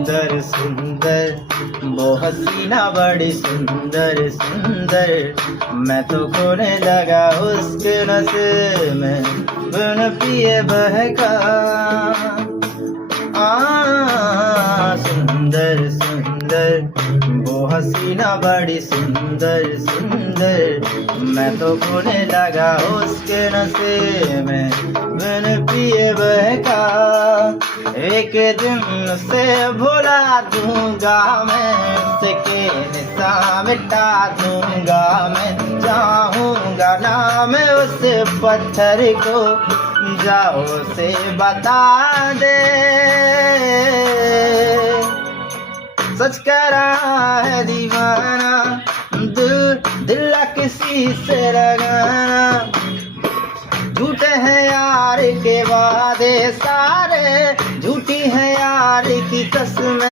सुंदर सुंदर वो हसीना बड़ी सुंदर सुंदर, मैं तो खोने लगा उसके नशे में बिन पिए बहका। सुंदर सुंदर वो हसीना बड़ी सुंदर सुंदर, मैं तो खोने लगा उसके नशे में बिन पिए बहका। एक दिन से भुला दूंगा मैं, उसके निशा मिटा दूंगा मैं, चाहूंगा ना मैं उस पत्थर को, जाओ से बता दे सच करा है दीवाना, दिल किसी से लगाना। झूठे हैं यार के वादे सारे, झूठी है यार की कसमें।